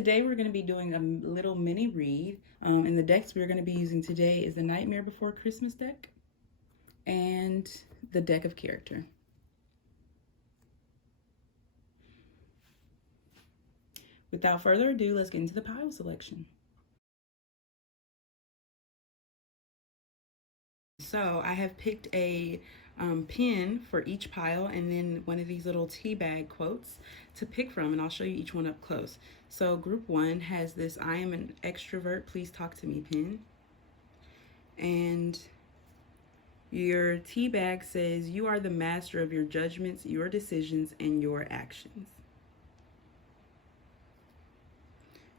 Today we're going to be doing a little mini read. And the decks we're going to be using today is the Nightmare Before Christmas deck and the deck of character. Without further ado, let's get into the pile selection. So I have picked a pin for each pile and then one of these little tea bag quotes to pick from, and I'll show you each one up close. So group one has this "I am an extrovert, please talk to me" pin. And your tea bag says, "You are the master of your judgments, your decisions, and your actions."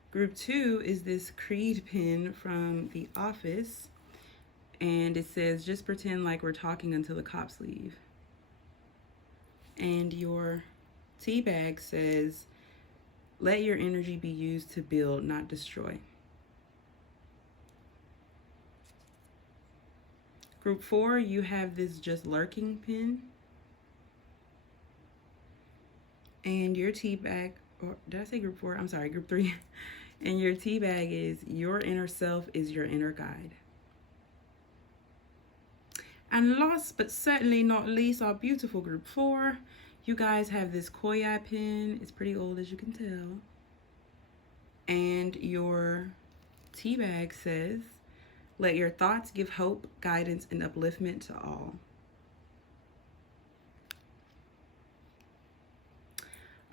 Group two is this Creed pin from The Office, and it says, "Just pretend like we're talking until the cops leave." And your tea bag says, "Let your energy be used to build, not destroy." Group four, you have this "Just lurking" pin. And your tea bag, or did I say group four? I'm sorry, group three. And your tea bag is, "Your inner self is your inner guide." And last but certainly not least, our beautiful group four. You guys have this Koya pin. It's pretty old, as you can tell. And your tea bag says, "Let your thoughts give hope, guidance, and upliftment to all."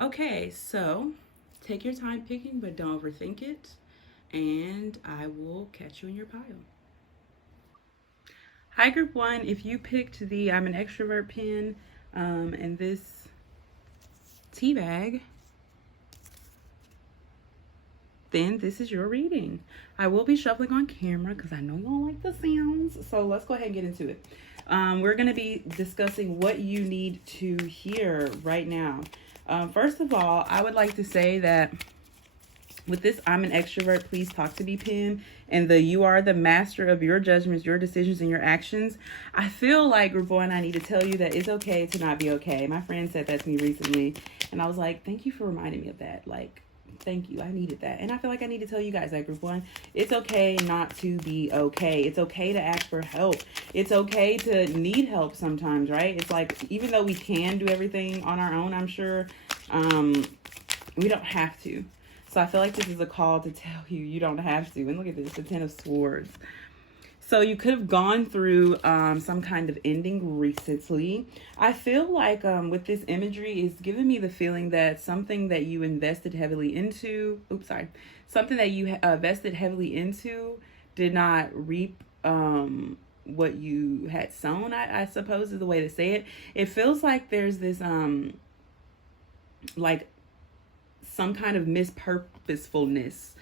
Okay, so take your time picking, but don't overthink it. And I will catch you in your pile. Hi, group one. If you picked the "I'm an extrovert" pin and this tea bag, then this is your reading. I will be shuffling on camera because I know you don't like the sounds. So let's go ahead and get into it. We're going to be discussing what you need to hear right now. First of all, I would like to say that with this "I'm an extrovert, please talk to me" pin and the "You are the master of your judgments, your decisions, and your actions," I feel like, group one, I need to tell you that it's okay to not be okay. My friend said that to me recently, and I was like, thank you for reminding me of that. Like, thank you. I needed that. And I feel like I need to tell you guys that, group one. It's okay not to be okay. It's okay to ask for help. It's okay to need help sometimes, right? It's like, even though we can do everything on our own, I'm sure, we don't have to. So I feel like this is a call to tell you you don't have to. And look at this, the Ten of Swords. So you could have gone through some kind of ending recently. I feel like with this imagery, it's giving me the feeling that something that you invested heavily into, something that you invested heavily into did not reap what you had sown, I suppose is the way to say it. It feels like there's this like some kind of mispurposefulness,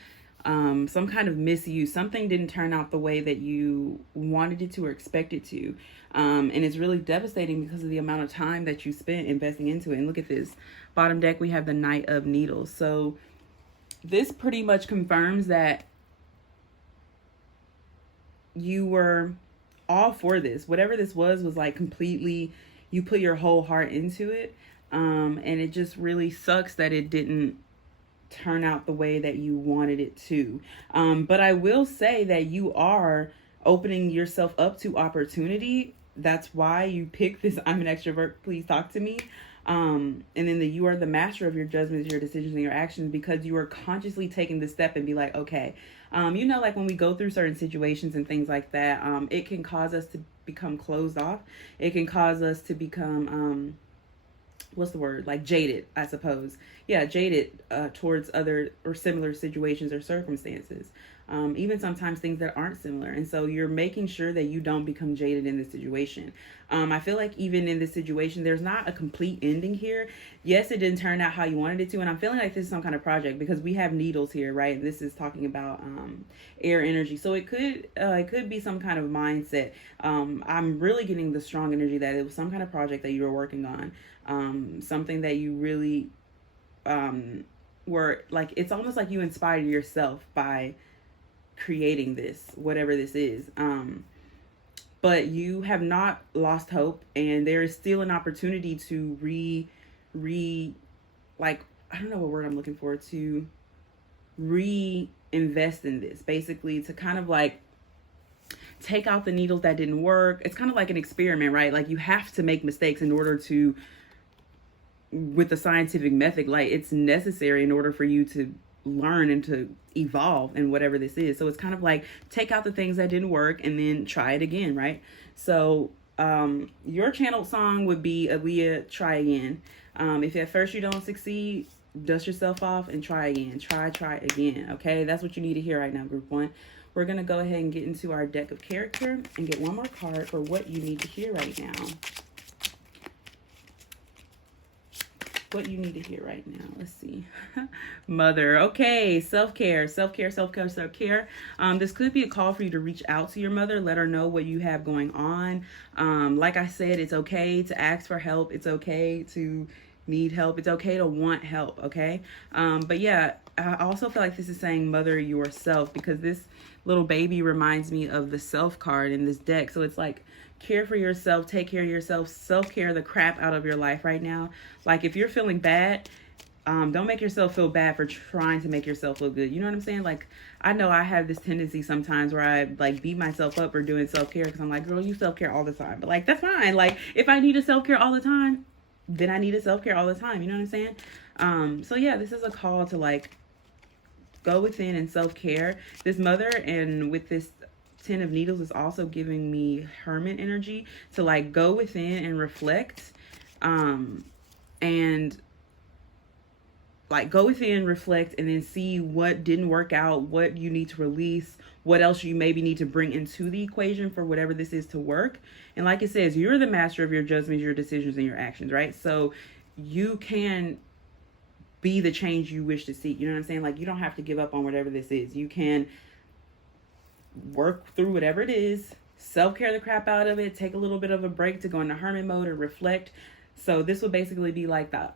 some kind of misuse. Something didn't turn out the way that you wanted it to or expected to. And it's really devastating because of the amount of time that you spent investing into it. And look at this. Bottom deck, we have the Knight of Needles. So this pretty much confirms that you were all for this. Whatever this was like completely, you put your whole heart into it. And it just really sucks that it didn't turn out the way that you wanted it to. But I will say that you are opening yourself up to opportunity. That's why you pick this "I'm an extrovert, please talk to me." And then "You are the master of your judgments, your decisions, and your actions," because you are consciously taking this step and be like, okay, like when we go through certain situations and things like that, it can cause us to become closed off. It can cause us to become, what's the word? Like jaded, I suppose. Yeah, jaded towards other or similar situations or circumstances. Even sometimes things that aren't similar. And so you're making sure that you don't become jaded in this situation. I feel like even in this situation, there's not a complete ending here. Yes, it didn't turn out how you wanted it to. And I'm feeling like this is some kind of project because we have needles here, right? And this is talking about air energy. So it could be some kind of mindset. I'm really getting the strong energy that it was some kind of project that you were working on. Something that you really were like, it's almost like you inspired yourself by creating this, whatever this is. But you have not lost hope, and there is still an opportunity to like, I don't know what word I'm looking for, to reinvest in this, basically to kind of like take out the needles that didn't work. It's kind of like an experiment, right? Like you have to make mistakes in order to, with the scientific method, like it's necessary in order for you to learn and to evolve in whatever this is. So it's kind of like take out the things that didn't work and then try it again, right? So your channeled song would be Aaliyah, Try Again. If at first you don't succeed, dust yourself off and try again. Try again. Okay, that's what you need to hear right now, group one. We're going to go ahead and get into our deck of character and get one more card for what you need to hear right now. What you need to hear right now. Let's see. Mother. Okay. Self-care. This could be a call for you to reach out to your mother. Let her know what you have going on. Like I said, it's okay to ask for help. It's okay to need help. It's okay to want help. Okay. But yeah, I also feel like this is saying mother yourself, because this little baby reminds me of the self card in this deck. So it's like, care for yourself, take care of yourself, self-care the crap out of your life right now. Like if you're feeling bad, don't make yourself feel bad for trying to make yourself feel good. You know what I'm saying? Like I know I have this tendency sometimes where I like beat myself up for doing self-care, because I'm like, girl, you self-care all the time. But like, that's fine. Like if I need a self-care all the time, then I need a self-care all the time. You know what I'm saying? So yeah, this is a call to like go within and self-care. This mother, and with this 10 of Needles, is also giving me hermit energy to like go within and reflect, and like go within, reflect, and then see what didn't work out, what you need to release, what else you maybe need to bring into the equation for whatever this is to work. And like it says, you're the master of your judgments, your decisions, and your actions, right? So you can be the change you wish to see. You know what I'm saying? Like you don't have to give up on whatever this is. You can work through whatever it is, self-care the crap out of it, take a little bit of a break to go into hermit mode and reflect. So this would basically be like the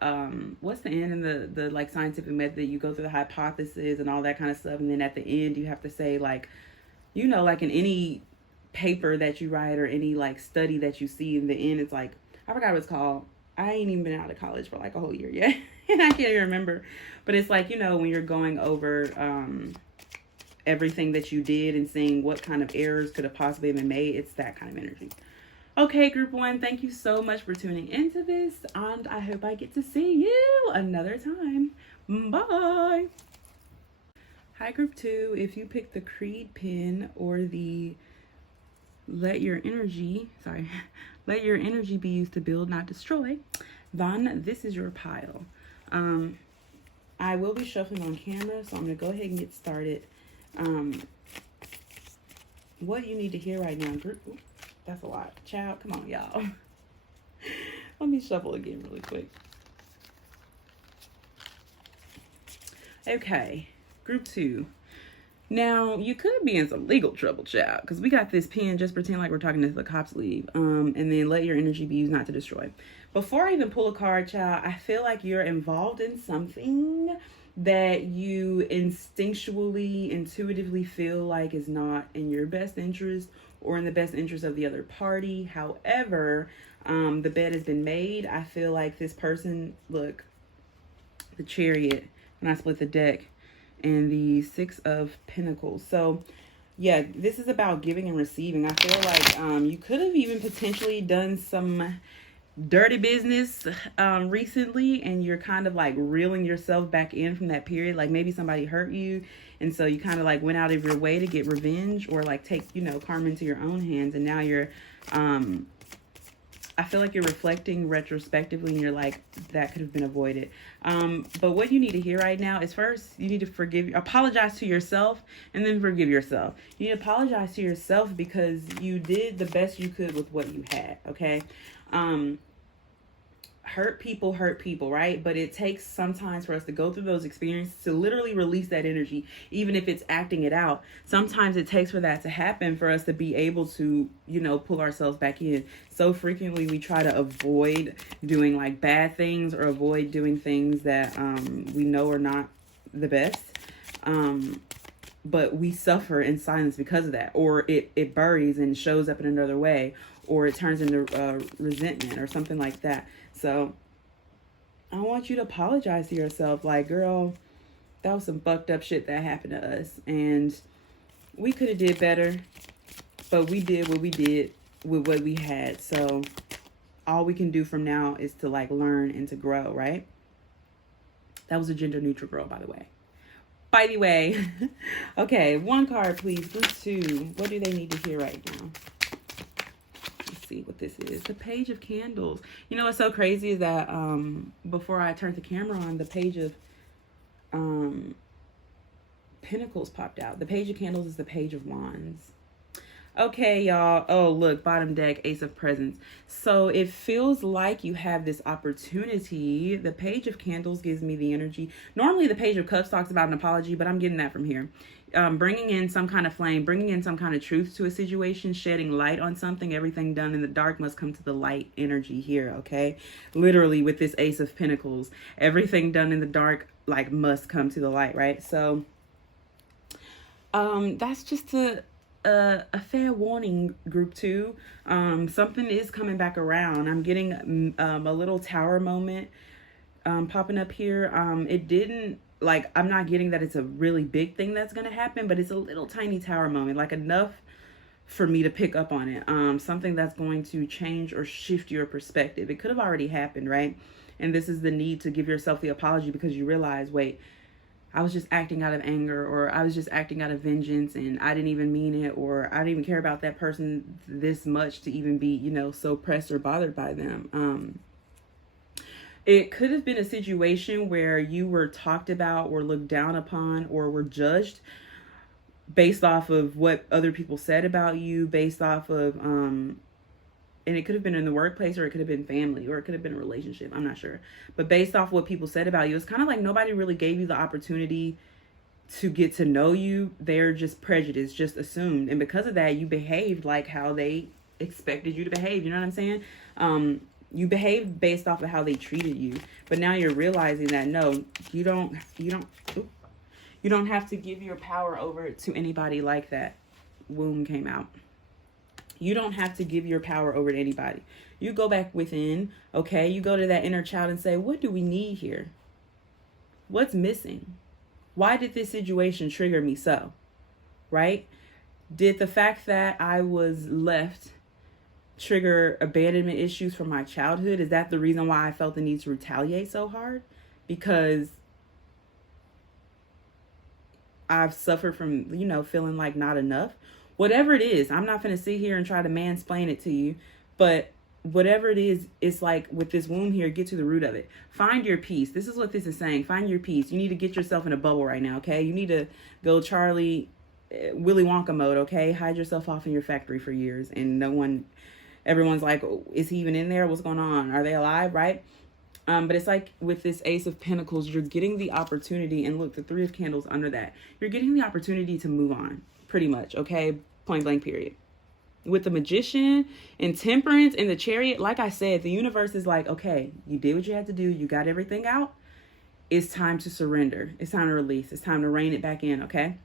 what's the end in the like scientific method? You go through the hypothesis and all that kind of stuff, and then at the end you have to say, like, you know, like in any paper that you write or any like study that you see, in the end it's like, I forgot what it's called. I ain't even been out of college for like a whole year yet. And I can't even remember. But it's like, you know, when you're going over everything that you did and seeing what kind of errors could have possibly been made, it's that kind of energy. Okay, group one, thank you so much for tuning into this, and I hope I get to see you another time. Bye. Hi, group two. If you pick the Creed pin or the let your energy be used to build, not destroy, then this is your pile. I will be shuffling on camera, so I'm going to go ahead and get started. What you need to hear right now, group. Ooh, that's a lot. Child, come on, y'all. Let me shuffle again really quick. Okay, group two. Now, you could be in some legal trouble, child, because we got this pen, just pretend like we're talking to the cops leave, and then let your energy be used not to destroy. Before I even pull a card, child, I feel like you're involved in something that you instinctually, intuitively feel like is not in your best interest or in the best interest of the other party. However, the bed has been made. I feel like this person, look, the Chariot, when I split the deck, and the 6 of Pentacles. So yeah, this is about giving and receiving. I feel like you could have even potentially done some dirty business recently, and you're kind of like reeling yourself back in from that period. Like maybe somebody hurt you, and so you kind of like went out of your way to get revenge or like take, you know, karma into your own hands. And now you're I feel like you're reflecting retrospectively, and you're like, that could have been avoided. But what you need to hear right now is, first, you need to apologize to yourself, and then forgive yourself. You need to apologize to yourself because you did the best you could with what you had, okay? Hurt people, right? But it takes sometimes for us to go through those experiences to literally release that energy, even if it's acting it out. Sometimes it takes for that to happen for us to be able to, you know, pull ourselves back in. So frequently we try to avoid doing like bad things or avoid doing things that we know are not the best. But we suffer in silence because of that, or it buries and shows up in another way, or it turns into resentment or something like that. So I want you to apologize to yourself. Like, girl, That was some fucked up shit that happened to us. And we could have did better, but we did what we did with what we had. So all we can do from now is to like learn and to grow, right? That was a gender neutral girl, by the way. By the way. Okay, one card, please. Group 2. What do they need to hear right now? Let's see what this is. The Page of Candles. You know what's so crazy is that before I turned the camera on, the Page of Pentacles popped out. The Page of Candles is the Page of Wands. Okay, y'all. Oh, look, bottom deck, Ace of Presents. So it feels like you have this opportunity. The Page of Candles gives me the energy. Normally, the Page of Cups talks about an apology, but I'm getting that from here. Bringing in some kind of flame, bringing in some kind of truth to a situation, shedding light on something. Everything done in the dark must come to the light energy here, okay? Literally, with this Ace of Pentacles, everything done in the dark, like, must come to the light, right? So, that's just a fair warning, group 2. Something is coming back around. I'm getting a little tower moment popping up here. It didn't, like, I'm not getting that it's a really big thing that's going to happen, but it's a little tiny tower moment, like enough for me to pick up on it. Something that's going to change or shift your perspective. It could have already happened, right? And this is the need to give yourself the apology because you realize, wait, I was just acting out of anger, or I was just acting out of vengeance, and I didn't even mean it, or I didn't even care about that person this much to even be, you know, so pressed or bothered by them. It could have been a situation where you were talked about or looked down upon or were judged based off of what other people said about you, based off of, and it could have been in the workplace, or it could have been family, or it could have been a relationship. I'm not sure. But based off what people said about you, it's kind of like nobody really gave you the opportunity to get to know you. They're just prejudiced, just assumed. And because of that, you behaved like how they expected you to behave. You know what I'm saying? You behaved based off of how they treated you. But now you're realizing that, no, you don't have to give your power over to anybody like that. Womb came out. You don't have to give your power over to anybody. You go back within, okay? You go to that inner child and say, what do we need here? What's missing? Why did this situation trigger me so? Right? Did the fact that I was left trigger abandonment issues from my childhood? Is that the reason why I felt the need to retaliate so hard? Because I've suffered from, you know, feeling like not enough. Whatever it is, I'm not going to sit here and try to mansplain it to you, but whatever it is, it's like with this womb here, get to the root of it. Find your peace. This is what this is saying. Find your peace. You need to get yourself in a bubble right now, okay? You need to go Willy Wonka mode, okay? Hide yourself off in your factory for years, and everyone's like, oh, is he even in there? What's going on? Are they alive, right? But it's like with this Ace of Pentacles, you're getting the opportunity, and look, the Three of Candles under that. You're getting the opportunity to move on, pretty much, okay? Point blank period. With the Magician and Temperance and the Chariot, like I said, the universe is like, okay, you did what you had to do. You got everything out. It's time to surrender. It's time to release. It's time to rein it back in, okay?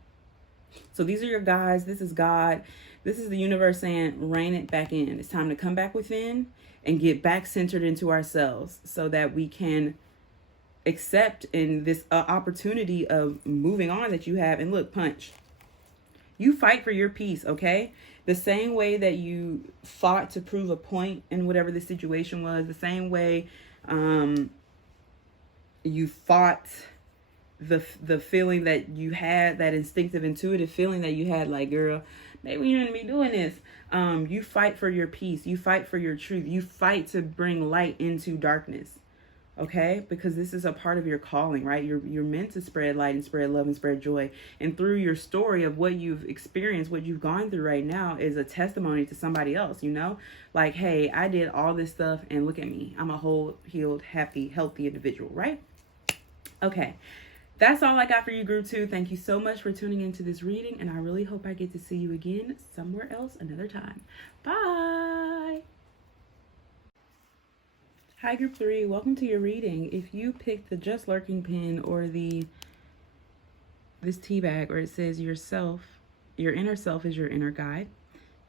So these are your guys. This is God. This is the universe saying, rein it back in. It's time to come back within and get back centered into ourselves so that we can accept in this opportunity of moving on that you have. And look, punch. You fight for your peace, okay? The same way that you fought to prove a point in whatever the situation was, the same way you fought the feeling that you had, that instinctive, intuitive feeling that you had, like, girl, maybe you shouldn't be doing this. You fight for your peace. You fight for your truth. You fight to bring light into darkness. Okay, because this is a part of your calling, right? You're meant to spread light and spread love and spread joy. And through your story of what you've experienced, what you've gone through right now is a testimony to somebody else, you know? Like, hey, I did all this stuff and look at me. I'm a whole, healed, happy, healthy individual, right? Okay, that's all I got for you, group 2. Thank you so much for tuning into this reading, and I really hope I get to see you again somewhere else another time. Bye! Hi, group 3. Welcome to your reading. If you picked the Just Lurking pin or this tea bag, or it says yourself, your inner self is your inner guide,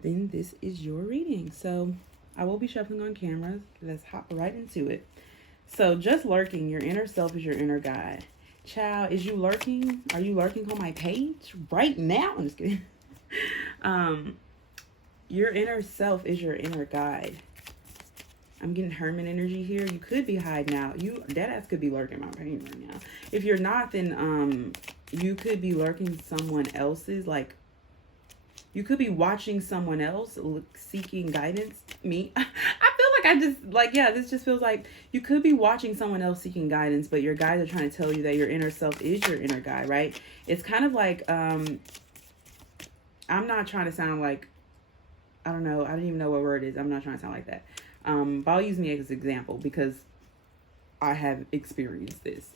then this is your reading. So I will be shuffling on camera. Let's hop right into it. So Just Lurking, your inner self is your inner guide. Child, is you lurking? Are you lurking on my page right now? I'm just kidding. Your inner self is your inner guide. I'm getting Herman energy here. You could be hiding out. You deadass could be lurking my pain right now. If you're not, then you could be lurking someone else's, like, you could be watching someone else seeking guidance. Me. I feel like I just, like, yeah, this just feels like you could be watching someone else seeking guidance, but your guides are trying to tell you that your inner self is your inner guide, right? It's kind of like, I'm not trying to sound like, I don't know. I don't even know what word it is. I'm not trying to sound like that. But I'll use me as an example because I have experienced this.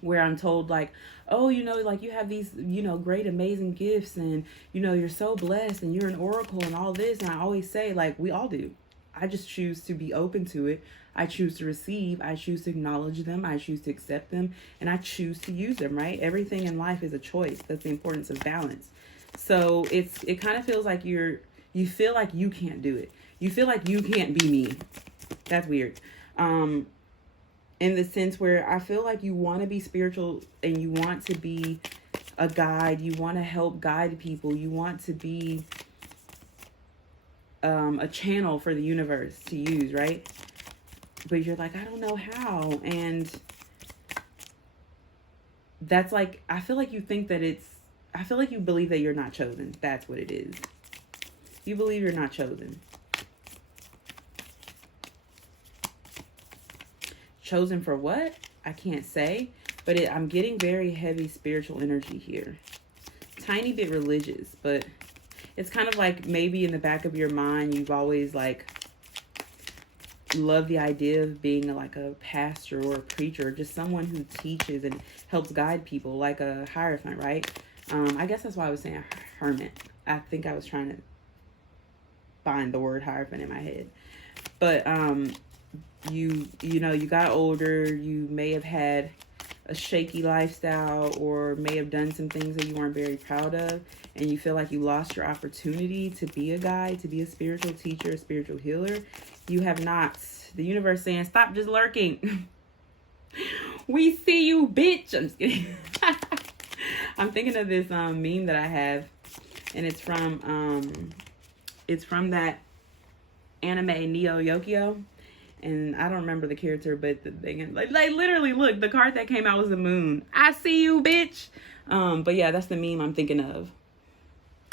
Where I'm told, like, oh, you know, like, you have these, you know, great, amazing gifts, and, you know, you're so blessed, and you're an oracle and all this. And I always say, like, we all do. I just choose to be open to it. I choose to receive. I choose to acknowledge them. I choose to accept them. And I choose to use them, right? Everything in life is a choice. That's the importance of balance. So it kind of feels like you feel like you can't do it. You feel like you can't be me. That's weird. In the sense where I feel like you want to be spiritual and you want to be a guide. You want to help guide people. You want to be a channel for the universe to use, right? But you're like, I don't know how. And that's like, I feel like you think that I feel like you believe that you're not chosen. That's what it is. You believe you're not chosen. Chosen for what? I can't say, but I'm getting very heavy spiritual energy here. Tiny bit religious, but it's kind of like maybe in the back of your mind, you've always like loved the idea of being like a pastor or a preacher, just someone who teaches and helps guide people, like a hierophant, right? I guess that's why I was saying hermit. I think I was trying to find the word hierophant in my head, but you know, you got older, you may have had a shaky lifestyle or may have done some things that you weren't very proud of, and you feel like you lost your opportunity to be a guide, to be a spiritual teacher, a spiritual healer. You have not. The universe saying, stop just lurking. We see you, bitch. I'm just kidding. I'm thinking of this meme that I have, and it's from that anime Neo Yokio. And I don't remember the character, but the thing, like literally, look, the card that came out was the moon. I see you, bitch. But yeah, that's the meme I'm thinking of,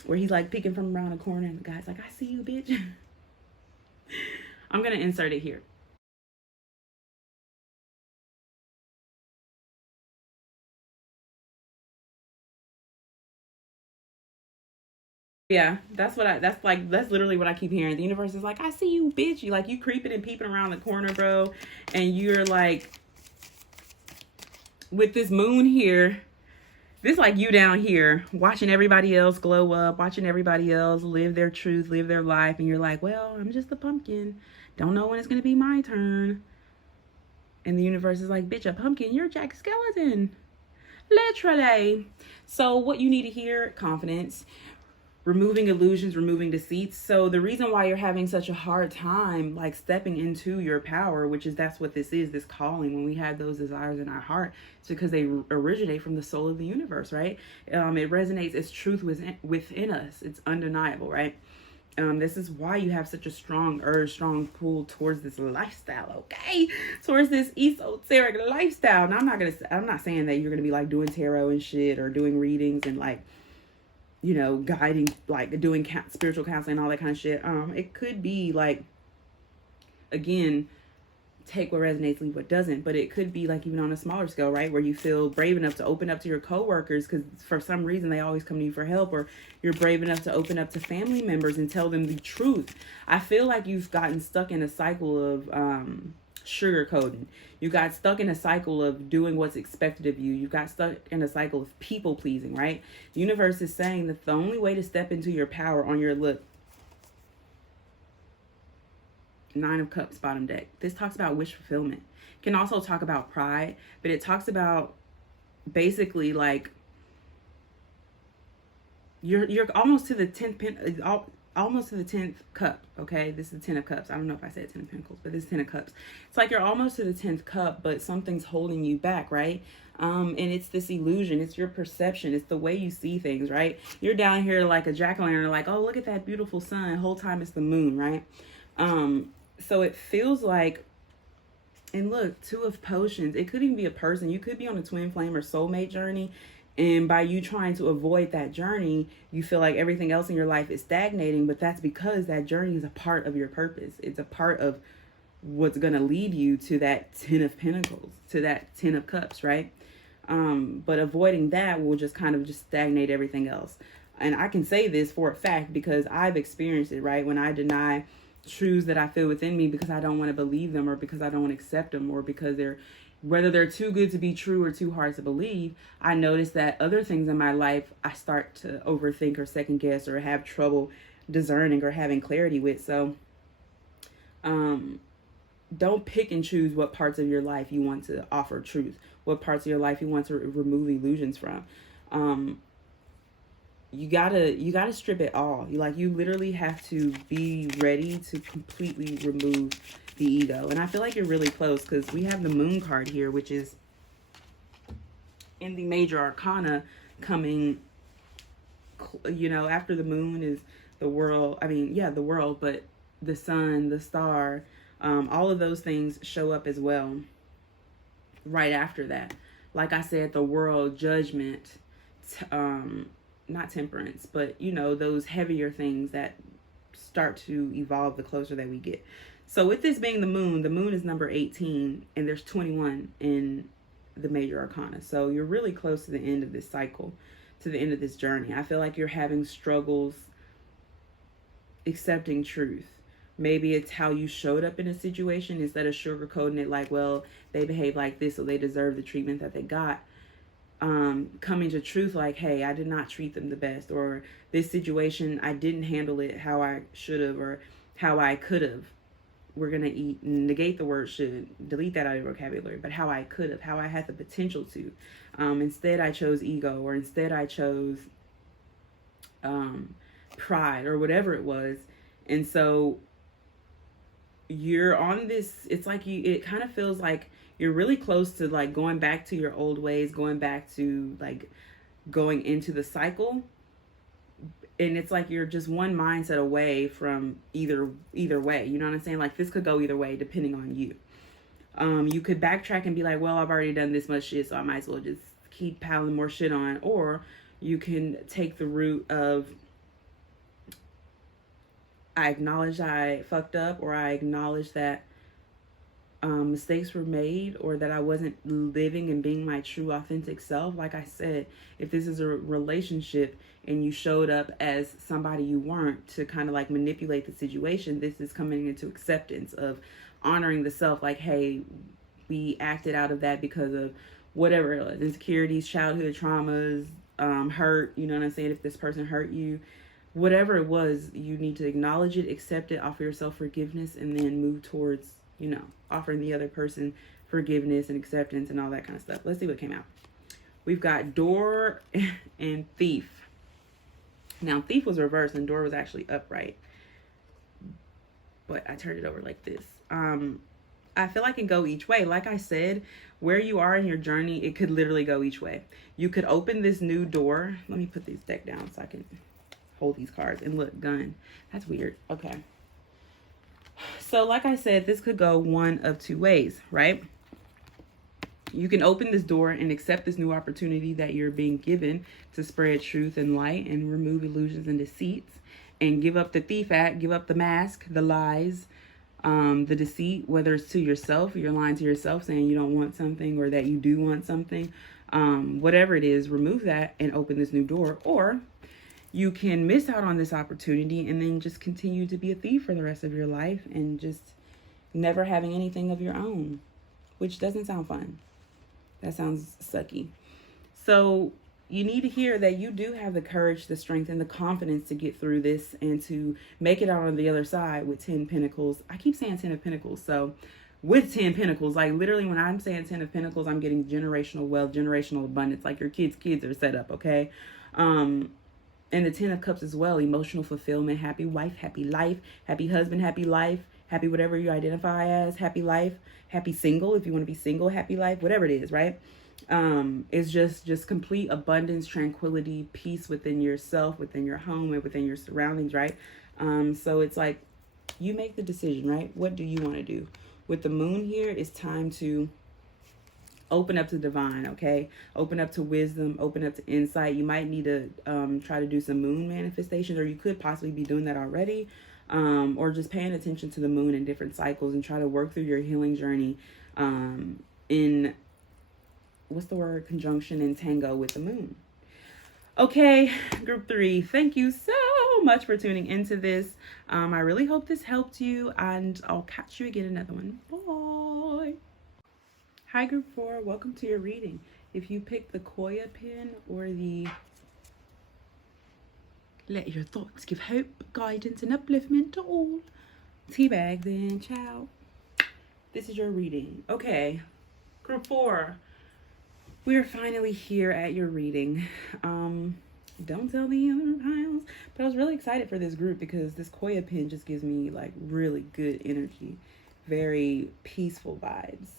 where he's like peeking from around the corner, and the guy's like, I see you, bitch. I'm gonna insert it here. Yeah, that's literally what I keep hearing. The universe is like, I see you, bitch. You creeping and peeping around the corner, bro. And you're like, with this moon here, this like you down here watching everybody else glow up, watching everybody else live their truth, live their life. And you're like, well, I'm just a pumpkin. Don't know when it's going to be my turn. And the universe is like, bitch, a pumpkin, you're Jack Skeleton. Literally. So what you need to hear, confidence. Removing illusions, removing deceits. So the reason why you're having such a hard time like stepping into your power, which is that's what this is, this calling, when we have those desires in our heart, it's because they originate from the soul of the universe, right? It resonates as truth within us. It's undeniable, right? This is why you have such a strong urge, strong pull towards this lifestyle, okay? Towards this esoteric lifestyle. Now, I'm not saying that you're gonna be like doing tarot and shit or doing readings and like, you know, guiding, like doing spiritual counseling and all that kind of shit. It could be like, again, take what resonates, leave what doesn't. But it could be like even on a smaller scale, right? Where you feel brave enough to open up to your coworkers because for some reason they always come to you for help, or you're brave enough to open up to family members and tell them the truth. I feel like you've gotten stuck in a cycle of sugarcoating. You got stuck in a cycle of doing what's expected of you. You got stuck in a cycle of people pleasing, right? The universe is saying that the only way to step into your power on your look. Nine of Cups, bottom deck. This talks about wish fulfillment. It can also talk about pride, but it talks about basically like you're almost to the 10th almost to the 10th cup, okay? This is the 10 of Cups. I don't know if I said 10 of Pentacles, but this is 10 of Cups. It's like you're almost to the 10th cup, but something's holding you back, right? And it's this illusion. It's your perception. It's the way you see things, right? You're down here like a jack-o'-lantern, like, oh, look at that beautiful sun. Whole time it's the moon, right? So it feels like, and look, Two of Potions. It could even be a person. You could be on a twin flame or soulmate journey. And by you trying to avoid that journey, you feel like everything else in your life is stagnating. But that's because that journey is a part of your purpose. It's a part of what's going to lead you to that 10 of Pentacles, to that 10 of Cups, right? But avoiding that will just kind of just stagnate everything else. And I can say this for a fact because I've experienced it, right? When I deny truths that I feel within me because I don't want to believe them, or because I don't want to accept them, or because whether they're too good to be true or too hard to believe, I notice that other things in my life I start to overthink or second guess or have trouble discerning or having clarity with. So don't pick and choose what parts of your life you want to offer truth, what parts of your life you want to remove illusions from. You gotta strip it all. You literally have to be ready to completely remove the ego. And I feel like you're really close because we have the Moon card here, which is in the major arcana coming, after the moon is the world. I mean, yeah, the world, but the sun, the star, all of those things show up as well right after that. Like I said, the world, judgment, not temperance, but those heavier things that start to evolve the closer that we get. So with this being the moon is number 18, and there's 21 in the major arcana. So you're really close to the end of this cycle, to the end of this journey. I feel like you're having struggles accepting truth. Maybe it's how you showed up in a situation instead of sugarcoating it like, well, they behave like this, so they deserve the treatment that they got. Coming to truth like, hey, I did not treat them the best, or this situation, I didn't handle it how I should have or how I could have. We're going to negate the word should, delete that out of your vocabulary, but how I could have, how I had the potential to. Instead, I chose ego, or instead I chose pride, or whatever it was. And so you're on this, it's like it kind of feels like you're really close to like going back to your old ways, going back to like going into the cycle. And it's like you're just one mindset away from either way. You know what I'm saying? Like this could go either way depending on you. You could backtrack and be like, well, I've already done this much shit, so I might as well just keep piling more shit on. Or you can take the route of, I acknowledge I fucked up, or I acknowledge that mistakes were made, or that I wasn't living and being my true authentic self. Like I said, if this is a relationship and you showed up as somebody you weren't to kind of like manipulate the situation, this is coming into acceptance of honoring the self. Like, hey, we acted out of that because of whatever it was, insecurities, childhood traumas, hurt, you know what I'm saying? If this person hurt you, whatever it was, you need to acknowledge it, accept it, offer yourself forgiveness, and then move towards, offering the other person forgiveness and acceptance and all that kind of stuff. Let's see what came out. We've got Door and Thief. Now, Thief was reversed and Door was actually upright. But I turned it over like this. I feel like it can go each way. Like I said, where you are in your journey, it could literally go each way. You could open this new door. Let me put this deck down so I can hold these cards. And look, gun. That's weird. Okay. So like I said, this could go one of two ways, right? You can open this door and accept this new opportunity that you're being given to spread truth and light and remove illusions and deceits, and give up the thief act, give up the mask, the lies, the deceit, whether it's to yourself, you're lying to yourself saying you don't want something or that you do want something, whatever it is, remove that and open this new door. Or you can miss out on this opportunity and then just continue to be a thief for the rest of your life and just never having anything of your own, which doesn't sound fun. That sounds sucky. So you need to hear that you do have the courage, the strength, and the confidence to get through this and to make it out on the other side with 10 Pentacles. I keep saying 10 of Pentacles. So with 10 Pentacles, like literally when I'm saying 10 of Pentacles, I'm getting generational wealth, generational abundance, like your kids are set up, okay? And the 10 of Cups as well, emotional fulfillment, happy wife, happy life, happy husband, happy life, happy whatever you identify as, happy life, happy single, if you want to be single, happy life, whatever it is, right? It's just complete abundance, tranquility, peace within yourself, within your home, and within your surroundings, right? So it's like you make the decision, right? What do you want to do? With the moon here, it's time to open up to divine, okay? Open up to wisdom, open up to insight. You might need to try to do some moon manifestations, or you could possibly be doing that already, or just paying attention to the moon in different cycles and try to work through your healing journey in, what's the word, conjunction and tango with the moon. Okay, group 3, thank you so much for tuning into this. I really hope this helped you, and I'll catch you again in another one. Bye. Hi, group 4, welcome to your reading. If you pick the Koya pin or the Let Your Thoughts Give Hope, Guidance, and Upliftment to All teabag, then ciao. This is your reading. Okay, group 4. We are finally here at your reading. Don't tell the other piles. But I was really excited for this group because this Koya pin just gives me like really good energy. Very peaceful vibes.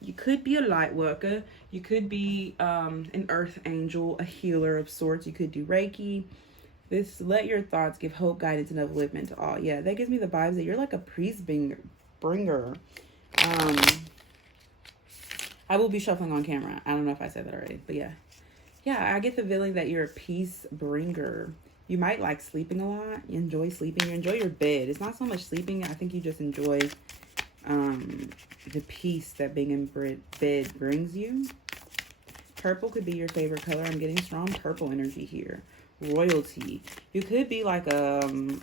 You could be a light worker. You could be an earth angel, a healer of sorts. You could do Reiki. This Let Your Thoughts Give Hope, Guidance, and Upliftment to All. Yeah, that gives me the vibes that you're like a priest bringer. I will be shuffling on camera. I don't know if I said that already, but yeah. Yeah, I get the feeling that you're a peace bringer. You might like sleeping a lot. You enjoy sleeping. You enjoy your bed. It's not so much sleeping. I think you just enjoy the peace that being in bed brings you. Purple could be your favorite color. I'm getting strong purple energy here. Royalty. You could be like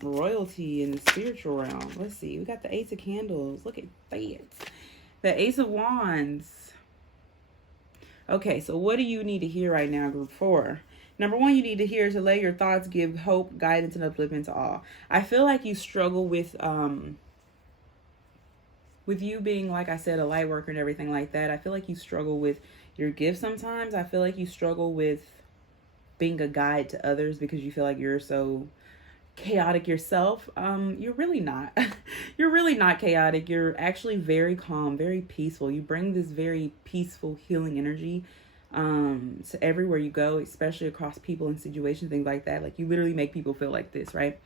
royalty in the spiritual realm. Let's see. We got the Ace of Candles. Look at that. The Ace of Wands. Okay, so what do you need to hear right now, group 4? Number 1, you need to hear to let your thoughts give hope, guidance, and upliftment to all. I feel like you struggle with you being, like I said, a light worker and everything like that. I feel like you struggle with your gifts sometimes. I feel like you struggle with being a guide to others because you feel like you're so chaotic yourself. You're really not. You're really not chaotic. You're actually very calm, very peaceful. You bring this very peaceful healing energy to everywhere you go, especially across people and situations, things like that. Like you literally make people feel like this, right?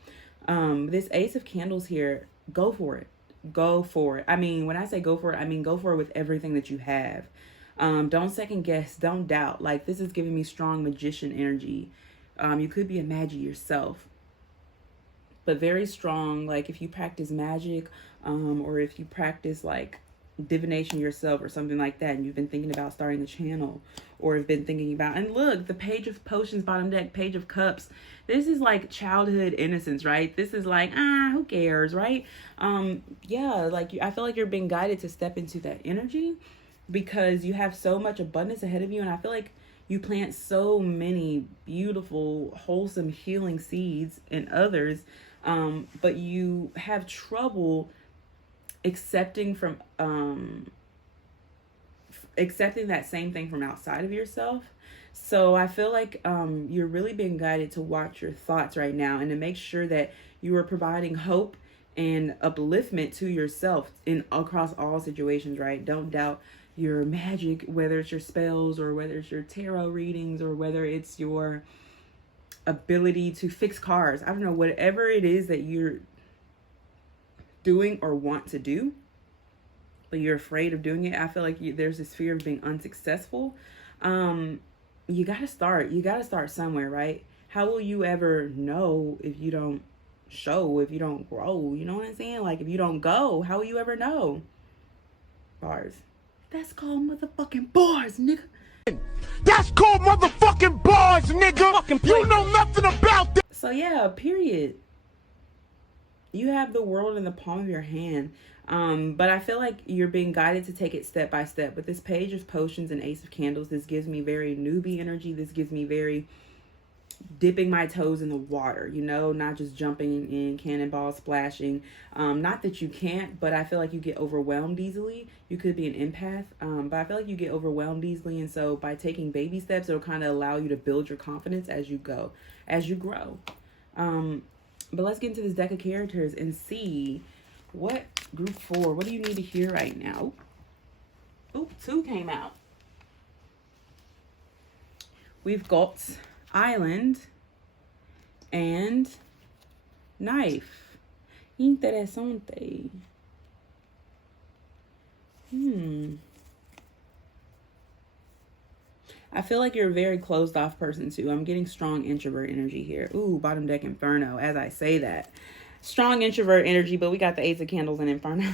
This Ace of Candles here, go for it. Go for it. I mean, when I say go for it, I mean go for it with everything that you have. Don't second guess, don't doubt. Like this is giving me strong magician energy. You could be a magi yourself, but very strong. Like if you practice magic, or if you practice like divination yourself or something like that, and you've been thinking about starting the channel, or have been thinking about, and look, the Page of Potions, bottom deck, Page of Cups. This is like childhood innocence, right? This is like, who cares, right? Yeah, like I feel like you're being guided to step into that energy because you have so much abundance ahead of you, and I feel like you plant so many beautiful, wholesome, healing seeds in others, but you have trouble accepting that same thing from outside of yourself. So I feel like you're really being guided to watch your thoughts right now and to make sure that you are providing hope and upliftment to yourself in across all situations, right? Don't doubt your magic, whether it's your spells or whether it's your tarot readings or whether it's your ability to fix cars. I don't know, whatever it is that you're doing or want to do, but you're afraid of doing it. I feel like there's this fear of being unsuccessful. You gotta start somewhere, right? How will you ever know if you don't show, if you don't grow? You know what I'm saying? Like if you don't go, how will you ever know? Bars. That's called motherfucking bars, nigga. That's called motherfucking bars, nigga. You know nothing about that. So yeah, period. You have the world in the palm of your hand. But I feel like you're being guided to take it step by step. With this Page of Potions and Ace of Candles, this gives me very newbie energy. This gives me very dipping my toes in the water, you know, not just jumping in, cannonball, splashing. Not that you can't, but I feel like you get overwhelmed easily. You could be an empath, but I feel like you get overwhelmed easily. And so by taking baby steps, it'll kind of allow you to build your confidence as you go, as you grow. But let's get into this deck of characters and see what group 4, what do you need to hear right now? Oh, 2 came out. we've got island and knife. Interesante. I feel like you're a very closed off person too. I'm getting strong introvert energy here. Ooh, bottom deck Inferno as I say that. Strong introvert energy, but we got the Ace of Candles in Inferno.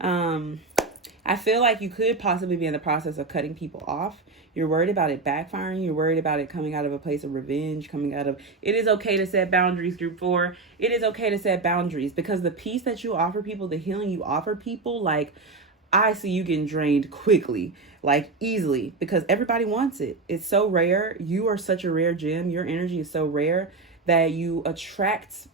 I feel like you could possibly be in the process of cutting people off. You're worried about it backfiring. You're worried about it coming out of a place of revenge, coming out of, it is okay to set boundaries, group 4. It is okay to set boundaries because the peace that you offer people, the healing you offer people, like, I see you getting drained quickly, like easily, because everybody wants it. It's so rare. You are such a rare gem. Your energy is so rare that you attract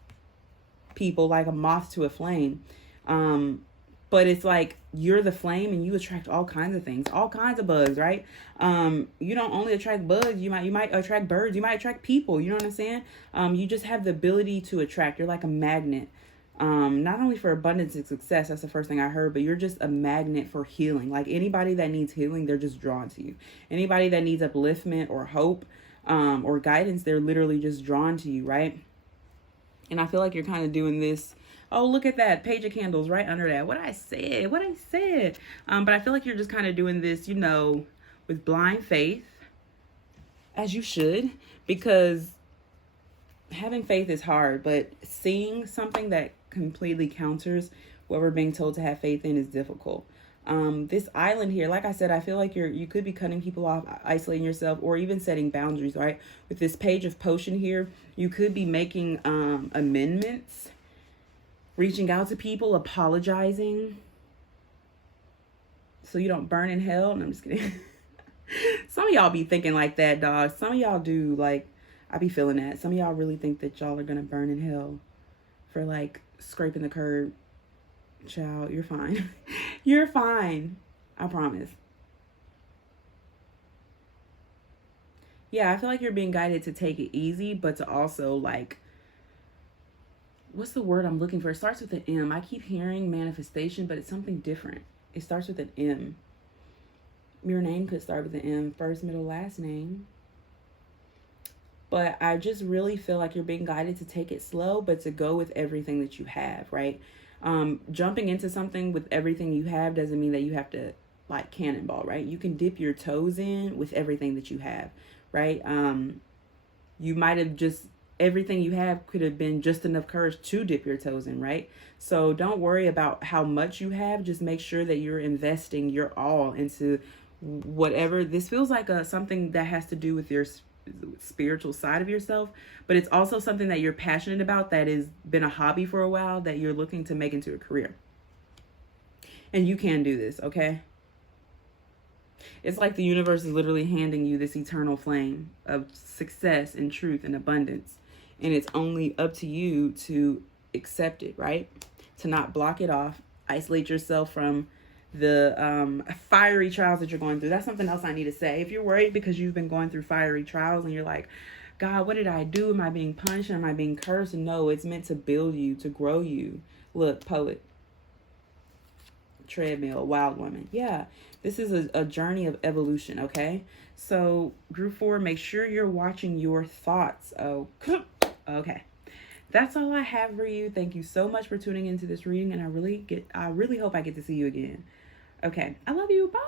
people like a moth to a flame. But it's like you're the flame and you attract all kinds of things, all kinds of bugs, right? You don't only attract bugs, you might attract birds, you might attract people, you know what I'm saying? You just have the ability to attract. You're like a magnet. Not only for abundance and success, that's the first thing I heard, but you're just a magnet for healing. Like anybody that needs healing, they're just drawn to you. Anybody that needs upliftment or hope, or guidance, they're literally just drawn to you, right? And I feel like you're kind of doing this. Oh, look at that Page of Candles right under that. What I said. But I feel like you're just kind of doing this, you know, with blind faith, as you should, because having faith is hard, but seeing something that completely counters what we're being told to have faith in is difficult. This island here, like I said, I feel like you could be cutting people off, isolating yourself, or even setting boundaries, right? With this Page of Potion here, you could be making amendments, reaching out to people, apologizing so you don't burn in hell. No, I'm just kidding. Some of y'all be thinking like that, dog. Some of y'all do, like, I be feeling that. Some of y'all really think that y'all are gonna burn in hell for like scraping the curb. Child, you're fine. You're fine. I promise. Yeah, I feel like you're being guided to take it easy, but to also like, what's the word I'm looking for? It starts with an M. I keep hearing manifestation, but it's something different. It starts with an M. Your name could start with an M, first, middle, last name. But I just really feel like you're being guided to take it slow, but to go with everything that you have, right? Jumping into something with everything you have doesn't mean that you have to like cannonball, right? You can dip your toes in with everything that you have, right? You might have just, everything you have could have been just enough courage to dip your toes in, right? So don't worry about how much you have. Just make sure that you're investing your all into whatever. This feels like something that has to do with your spiritual side of yourself, but it's also something that you're passionate about, that has been a hobby for a while, that you're looking to make into a career. And you can do this, okay? It's like the universe is literally handing you this eternal flame of success and truth and abundance, and it's only up to you to accept it, right? To not block it off, isolate yourself from the fiery trials that you're going through. That's something else I need to say. If you're worried because you've been going through fiery trials and you're like, God, what did I do? Am I being punished? Am I being cursed? No, it's meant to build you, to grow you. Look, poet, treadmill, wild woman. Yeah, this is a journey of evolution, okay? So group 4, make sure you're watching your thoughts. Oh, okay. That's all I have for you. Thank you so much for tuning into this reading, and I really hope I get to see you again. Okay, I love you. Bye.